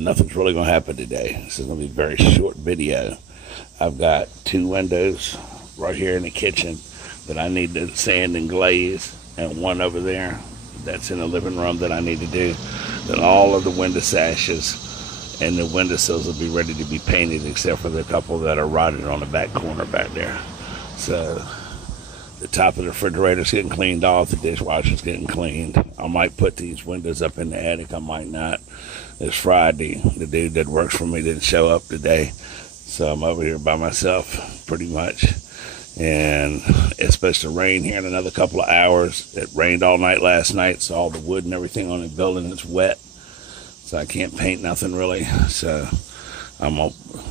nothing's really going to happen today. This is going to be a very short video. I've got 2 windows right here in the kitchen that I need to sand and glaze, and 1 over there that's in the living room that I need to do. Then all of the window sashes and the windowsills will be ready to be painted, except for the couple that are rotted on the back corner back there. So the top of the refrigerator's getting cleaned off, the dishwasher's getting cleaned. I might put these windows up in the attic, I might not. It's Friday. The dude that works for me didn't show up today, so I'm over here by myself pretty much. And it's supposed to rain here in another couple of hours. It rained all night last night, so all the wood and everything on the building is wet, so I can't paint nothing really. So I'm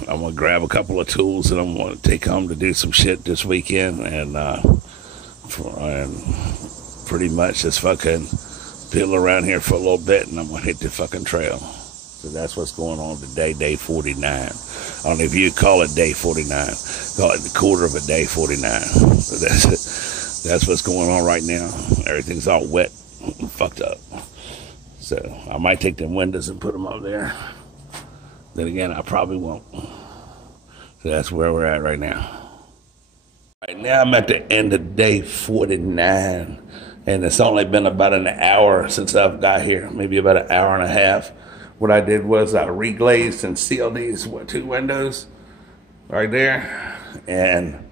gonna grab a couple of tools that I'm gonna take home to do some shit this weekend, and pretty much just fucking peel around here for a little bit, and I'm gonna hit the fucking trail. So that's what's going on today, day 49. I don't know if you call it day 49. Call it the quarter of a day 49. So that's what's going on right now. Everything's all wet and fucked up. So I might take them windows and put them up there. Then again, I probably won't. So that's where we're at right now. Right now I'm at the end of day 49. And it's only been about an hour since I've got here. Maybe about an hour and a half. What I did was I reglazed and sealed these 2 windows right there. And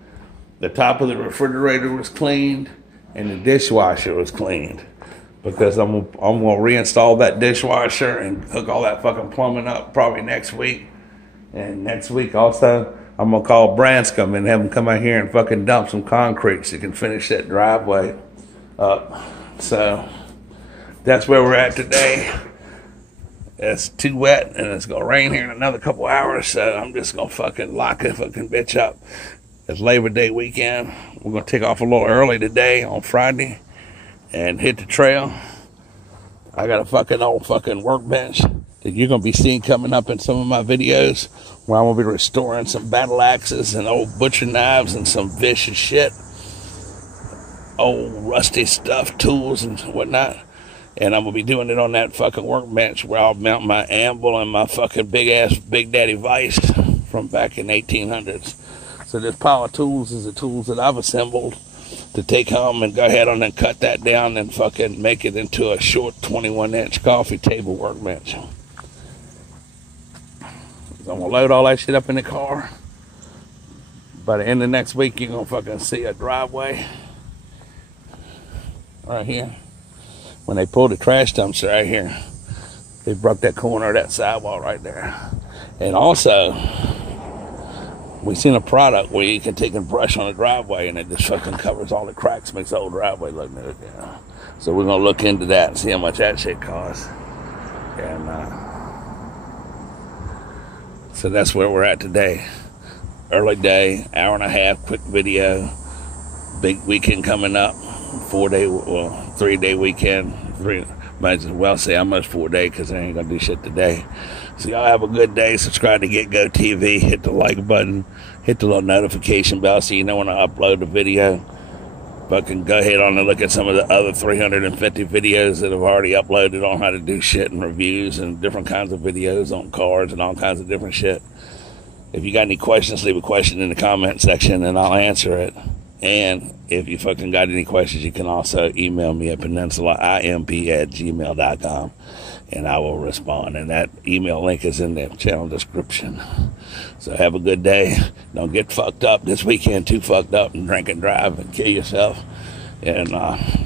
the top of the refrigerator was cleaned and the dishwasher was cleaned. Because I'm going to reinstall that dishwasher and hook all that fucking plumbing up probably next week. And next week also, I'm going to call Branscombe and have them come out here and fucking dump some concrete so you can finish that driveway up. So that's where we're at today. It's too wet, and it's going to rain here in another couple hours, so I'm just going to fucking lock a fucking bitch up. It's Labor Day weekend. We're going to take off a little early today on Friday and hit the trail. I got a fucking old fucking workbench that you're going to be seeing coming up in some of my videos, where I'm going to be restoring some battle axes and old butcher knives and some vicious shit. Old rusty stuff, tools and whatnot. And I'm going to be doing it on that fucking workbench where I'll mount my anvil and my fucking big-ass Big Daddy Vice from back in 1800s. So this pile of tools is the tools that I've assembled to take home and go ahead on and cut that down and fucking make it into a short 21-inch coffee table workbench. So I'm going to load all that shit up in the car. By the end of next week, you're going to fucking see a driveway right here. When they pulled the trash dumpster right here, they broke that corner of that sidewalk right there. And also, we seen a product where you can take and brush on the driveway and it just fucking covers all the cracks, makes the whole driveway look new. Yeah. So we're going to look into that and see how much that shit costs. And so that's where we're at today. Early day, hour and a half, quick video. Big weekend coming up. 3-day weekend. Might as well say almost 4-day because I ain't gonna do shit today. So y'all have a good day. Subscribe to Get Go TV. Hit the like button. Hit the little notification bell so you know when I upload a video. Fucking go ahead on and look at some of the other 350 videos that I've already uploaded on how to do shit and reviews and different kinds of videos on cars and all kinds of different shit. If you got any questions, leave a question in the comment section and I'll answer it. And if you fucking got any questions, you can also email me at peninsulaimp@gmail.com and I will respond. And that email link is in the channel description. So have a good day. Don't get fucked up this weekend, too fucked up and drink and drive and kill yourself. And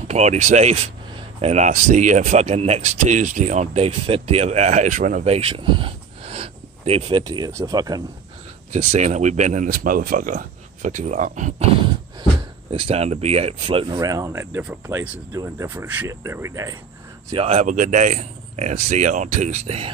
party safe. And I'll see you fucking next Tuesday on day 50 of our house renovation. Day 50 is a fucking, just saying that we've been in this motherfucker for too long. It's time to be out floating around at different places doing different shit every day. So y'all have a good day and see you on Tuesday.